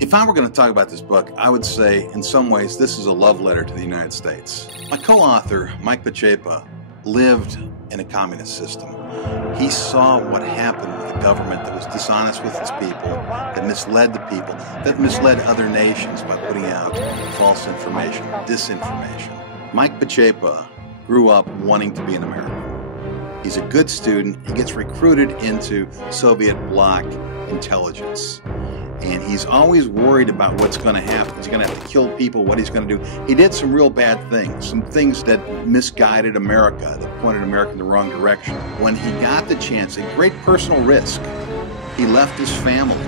If I were going to talk about this book, I would say in some ways this is a love letter to the United States. My co-author, Mihai Pacepa, lived in a communist system. He saw what happened with a government that was dishonest with its people, that misled the people, that misled other nations by putting out false information, disinformation. Mihai Pacepa grew up wanting to be an American. He's a good student. He gets recruited into Soviet bloc intelligence. And he's always worried about what's going to happen. He's going to have to kill people, what he's going to do. He did some real bad things, some things that misguided America, that pointed America in the wrong direction. When he got the chance, at great personal risk, he left his family.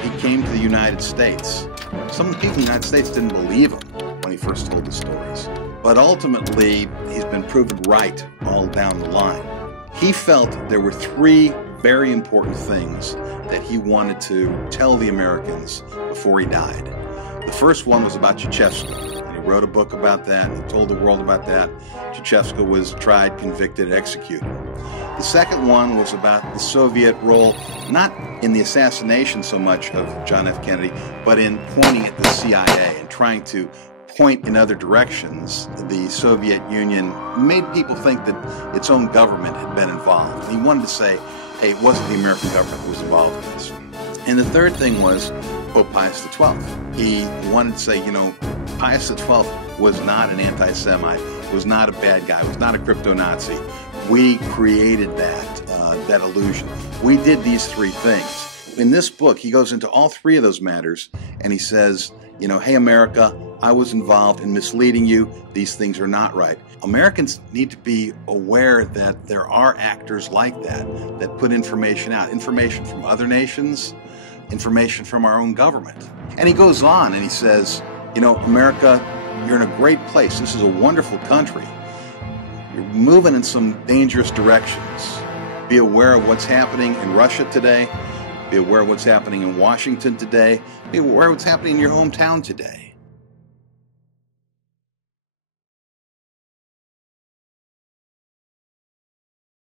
He came to the United States. Some of the people in the United States didn't believe him when he first told the stories. But ultimately, he's been proven right all down the line. He felt there were three very important things that he wanted to tell the Americans before he died. The first one was about Ceausescu, and he wrote a book about that, and he told the world about that. Ceausescu was tried, convicted, executed. The second one was about the Soviet role, not in the assassination so much of John F. Kennedy, but in pointing at the CIA and trying to point in other directions. The Soviet Union made people think that its own government had been involved. He wanted to say, hey, it wasn't the American government that was involved in this. And the third thing was Pope Pius XII. He wanted to say, you know, Pius XII was not an anti-Semite, was not a bad guy, was not a crypto-Nazi. We created that illusion. We did these three things. In this book, he goes into all three of those matters, and he says, you know, hey, America, I was involved in misleading you. These things are not right. Americans need to be aware that there are actors like that put information out, information from other nations, information from our own government. And he goes on and he says, you know, America, you're in a great place. This is a wonderful country. You're moving in some dangerous directions. Be aware of what's happening in Russia today. Be aware of what's happening in Washington today. Be aware of what's happening in your hometown today.